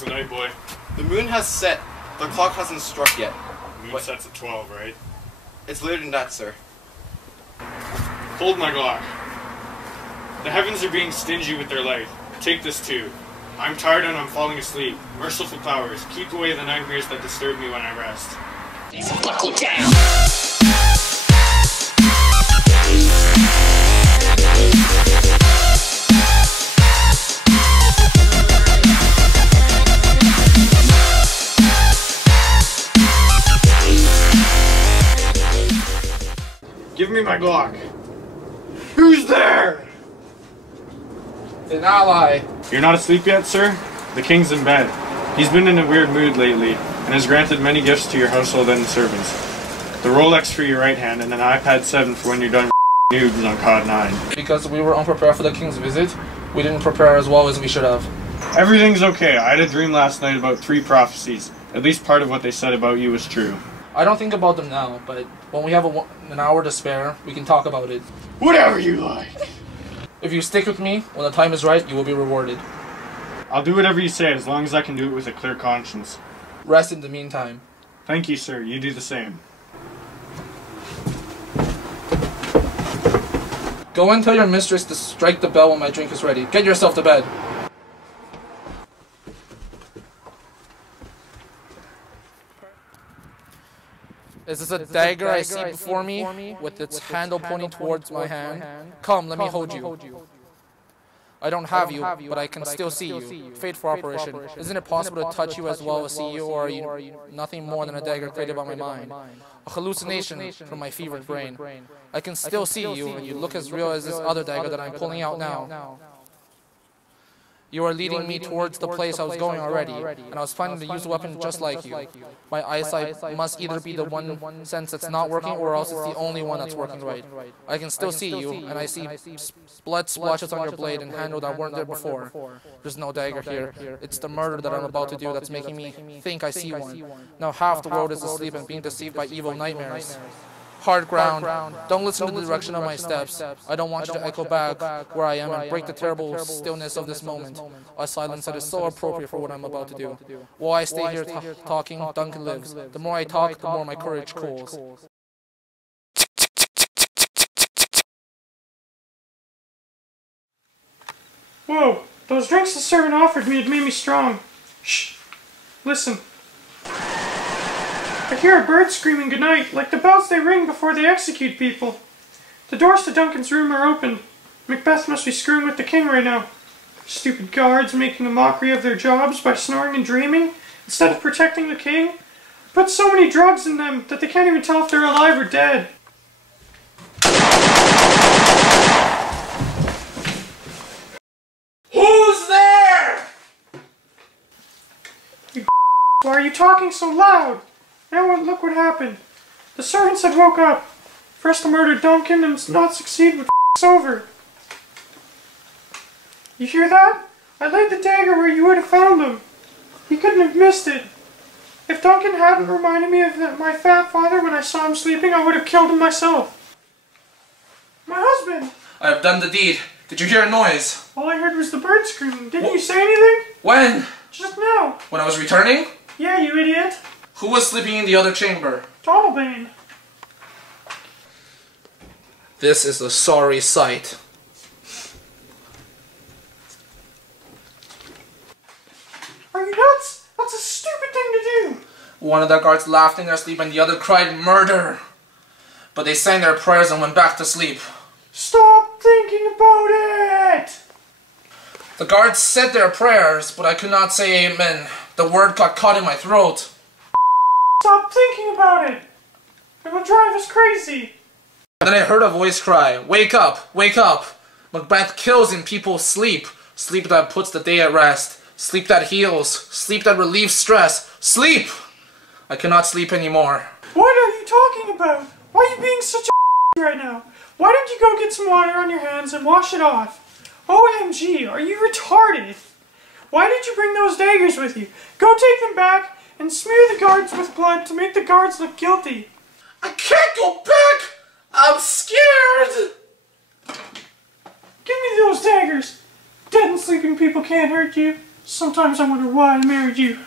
How's the night, boy? The moon has set. The clock hasn't struck yet. The moon sets at 12, right? It's later than that, sir. Hold my Glock. The heavens are being stingy with their light. Take this too. I'm tired and I'm falling asleep. Merciful powers, keep away the nightmares that disturb me when I rest. Buckle down! Give me my Glock. Who's there? An ally. You're not asleep yet, sir? The king's in bed. He's been in a weird mood lately, and has granted many gifts to your household and servants. The Rolex for your right hand, and an iPad 7 for when you're done noobs on COD 9. Because we were unprepared for the king's visit, we didn't prepare as well as we should have. Everything's okay. I had a dream last night about 3 prophecies. At least part of what they said about you was true. I don't think about them now, but when we have an hour to spare, we can talk about it. Whatever you like. If you stick with me, when the time is right, you will be rewarded. I'll do whatever you say as long as I can do it with a clear conscience. Rest in the meantime. Thank you, sir. You do the same. Go and tell your mistress to strike the bell when my drink is ready. Get yourself to bed. Is this a dagger I see before me, with its handle pointing towards my hand? Come, let me hold you. I don't have you, but I can still see you. Fate for operation. Isn't it possible to touch you as well as see you, or are you nothing more than a dagger created by my mind? A hallucination from my fevered brain. I can still see you, and you look as real as this other dagger that I'm pulling out now. You are leading me towards the place I was going already, and I was planning to use a weapon just like you. My eyesight must either be the one sense that's not working, or else it's the only one that's working right. I can still see you, and I see blood splotches on your blade and handle that weren't there before. There's no dagger here. It's the murder that I'm about to do that's making me think I see one. Now half the world is asleep and being deceived by evil nightmares. Hard ground. Don't listen to the direction of my steps. I don't want you to echo back where I am and break the terrible stillness of this moment. A silence that is so appropriate for what I'm about to do. While I stay here talking, Duncan lives. The more I talk, the more my courage cools. Whoa, those drinks the servant offered me had made me strong. Shh, listen. I hear a bird screaming goodnight, like the bells they ring before they execute people. The doors to Duncan's room are open. Macbeth must be screwing with the king right now. Stupid guards making a mockery of their jobs by snoring and dreaming, instead of protecting the king. Put so many drugs in them that they can't even tell if they're alive or dead. Who's there? You why are you talking so loud? Now look what happened. The servants had woke up. First to murder Duncan and not succeed with over. You hear that? I laid the dagger where you would have found him. He couldn't have missed it. If Duncan hadn't reminded me of my fat father when I saw him sleeping, I would have killed him myself. My husband! I have done the deed. Did you hear a noise? All I heard was the bird screaming. Didn't you say anything? When? Just now. When I was returning? Yeah, you idiot. Who was sleeping in the other chamber? Donalbain. This is a sorry sight. Are you nuts? That's a stupid thing to do. One of the guards laughed in their sleep and the other cried murder. But they sang their prayers and went back to sleep. Stop thinking about it! The guards said their prayers, but I could not say amen. The word got caught in my throat. Stop thinking about it! It will drive us crazy! Then I heard a voice cry, "Wake up! Wake up! Macbeth kills in people's sleep. Sleep that puts the day at rest. Sleep that heals. Sleep that relieves stress. Sleep!" I cannot sleep anymore. What are you talking about? Why are you being such a right now? Why don't you go get some water on your hands and wash it off? OMG, are you retarded? Why did you bring those daggers with you? Go take them back and smear the guards with blood to make the guards look guilty. I can't go back! I'm scared! Give me those daggers. Dead and sleeping people can't hurt you. Sometimes I wonder why I married you.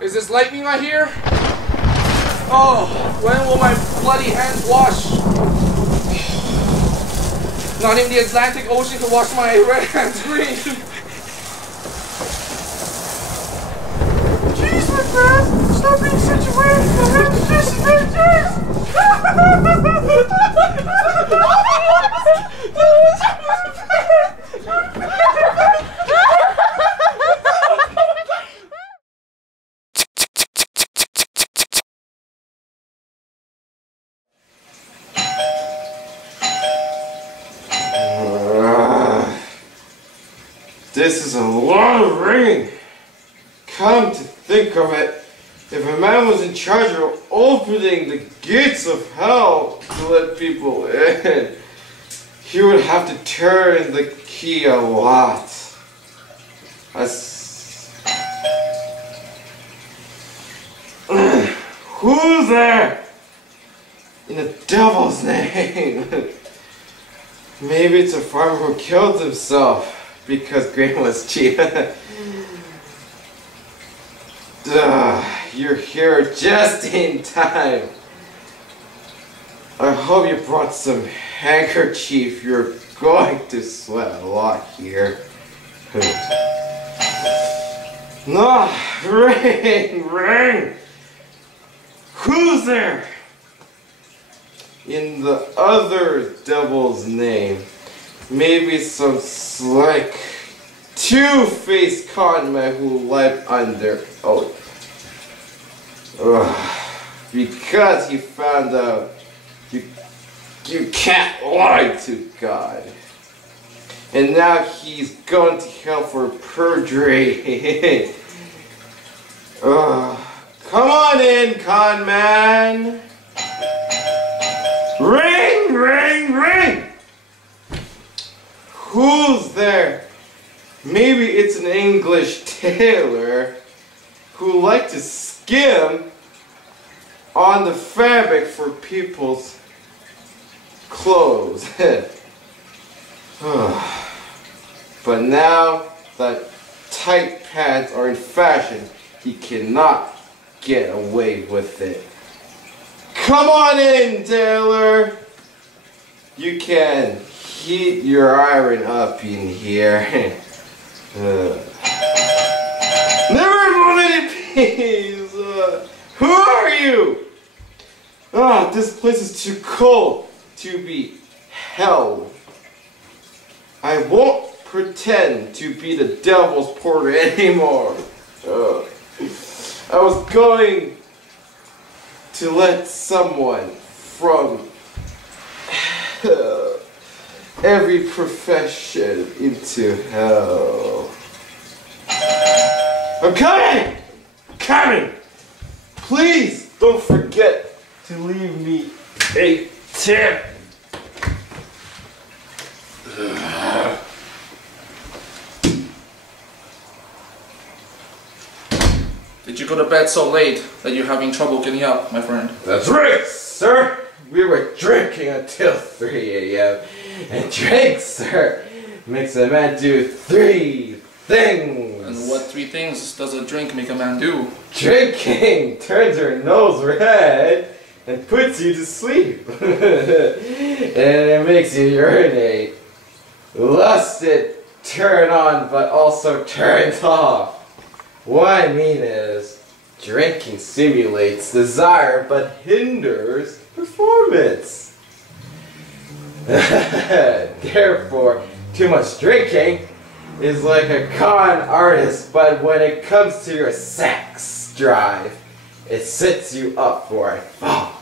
Is this lightning I hear? Oh, when will my bloody hands wash? Not even the Atlantic Ocean can wash my red hands green. Jeez, Macbeth! Stop being such a weird man! This is adventures! This is a lot of ringing. Come to think of it, if a man was in charge of opening the gates of hell to let people in, he would have to turn the key a lot. Who's there? In the devil's name. Maybe it's a farmer who killed himself because grain was cheap. You're here just in time. I hope you brought some handkerchief. You're going to sweat a lot here. No, ring! Who's there? In the other devil's name, maybe some slick, two-faced con man who lied under oath. Because he found out you can't lie to God. And now he's going to hell for perjury. Come on in, con man. Ring! Who's there? Maybe it's an English tailor who likes to skim on the fabric for people's clothes. But now that tight pants are in fashion, he cannot get away with it. Come on in, tailor. You can heat your iron up in here. Never mind, please. Who are you? This place is too cold to be hell. I won't pretend to be the devil's porter anymore. I was going to let someone from every profession into hell. I'm coming! Please don't forget to leave me a tip. Did you go to bed so late that you're having trouble getting up, my friend? That's right, sir. We were drinking until 3 a.m. And drink, sir, makes a man do 3 things. And what 3 things does a drink make a man do? Drinking turns your nose red and puts you to sleep. And it makes you urinate. Lust it turn on but also turns off. What I mean is, drinking simulates desire but hinders performance. Therefore, too much drinking is like a con artist, but when it comes to your sex drive, it sets you up for a fall.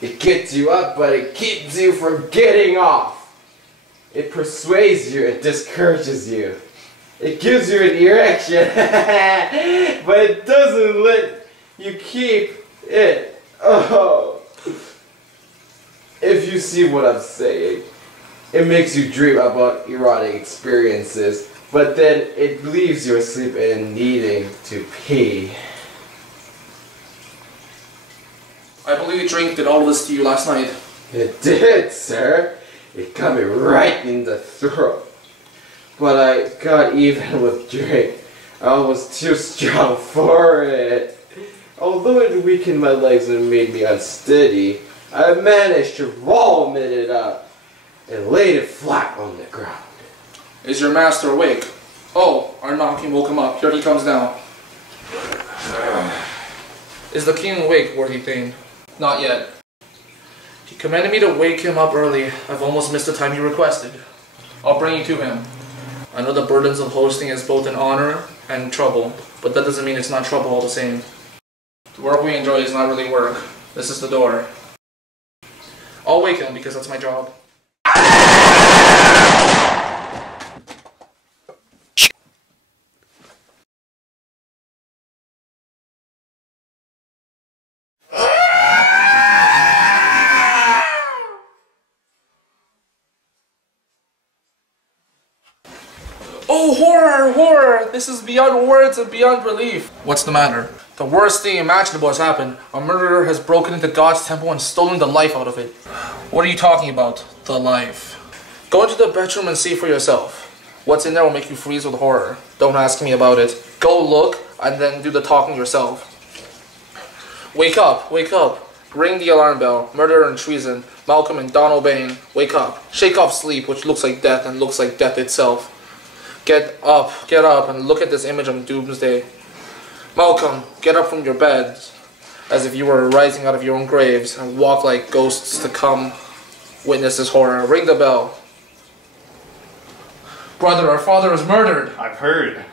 It gets you up, but it keeps you from getting off. It persuades you, it discourages you. It gives you an erection, but it doesn't let you keep it. Oh. If you see what I'm saying. It makes you dream about erotic experiences, but then it leaves you asleep and needing to pee. I believe Drink did all of this to you last night. It did, sir. It got me right in the throat. But I got even with Drink. I was too strong for it. Although it weakened my legs and made me unsteady, I managed to vomit it up and laid it flat on the ground. Is your master awake? Oh, our knocking woke him up. Here he comes now. Is the king awake, worthy Thane? Not yet. He commanded me to wake him up early. I've almost missed the time he requested. I'll bring you to him. I know the burdens of hosting is both an honor and trouble, but that doesn't mean it's not trouble all the same. The work we enjoy is not really work. This is the door. I'll wake him because that's my job. Oh, horror, horror! This is beyond words and beyond belief. What's the matter? The worst thing imaginable has happened. A murderer has broken into God's temple and stolen the life out of it. What are you talking about? The life. Go into the bedroom and see for yourself. What's in there will make you freeze with horror. Don't ask me about it. Go look and then do the talking yourself. Wake up, wake up. Ring the alarm bell. Murder and treason. Malcolm and Donald Bain. Wake up. Shake off sleep, which looks like death and looks like death itself. Get up, and look at this image on Doomsday. Malcolm, get up from your beds, as if you were rising out of your own graves, and walk like ghosts to come witness this horror. Ring the bell. Brother, our father is murdered. I've heard.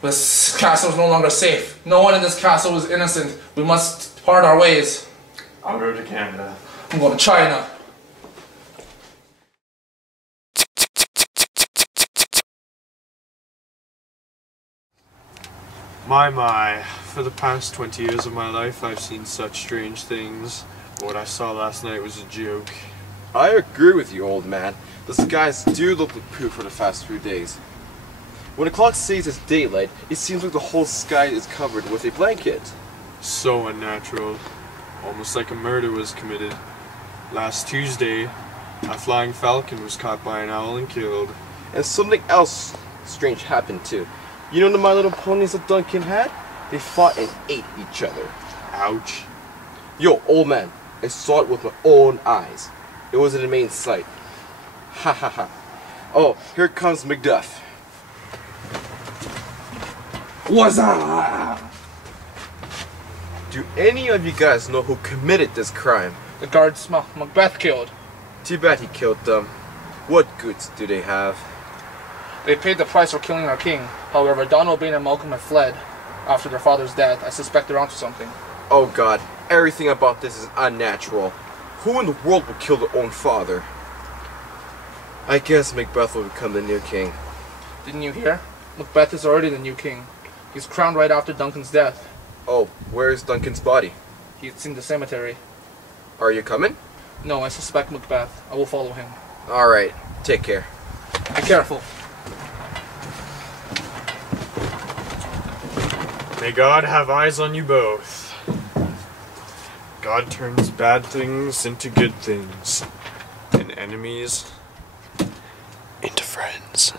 This castle is no longer safe. No one in this castle is innocent. We must part our ways. I'll go to Canada. I'm going to China. My, for the past 20 years of my life, I've seen such strange things. What I saw last night was a joke. I agree with you, old man. The skies do look like poo for the past few days. When the clock says it's daylight, it seems like the whole sky is covered with a blanket. So unnatural. Almost like a murder was committed. Last Tuesday, a flying falcon was caught by an owl and killed. And something else strange happened too. You know the My Little Ponies that Duncan had? They fought and ate each other. Ouch. Yo, old man, I saw it with my own eyes. It was an amazing sight. Ha ha ha. Oh, here comes Macbeth. What's up? Do any of you guys know who committed this crime? The guards Macbeth killed. Too bad he killed them. What goods do they have? They paid the price for killing our king. However, Donald Bain and Malcolm have fled after their father's death. I suspect they're onto something. Oh god, everything about this is unnatural. Who in the world would kill their own father? I guess Macbeth will become the new king. Didn't you hear? Macbeth is already the new king. He's crowned right after Duncan's death. Oh, where's Duncan's body? He's in the cemetery. Are you coming? No, I suspect Macbeth. I will follow him. Alright, take care. Be careful. May God have eyes on you both. God turns bad things into good things, and enemies into friends.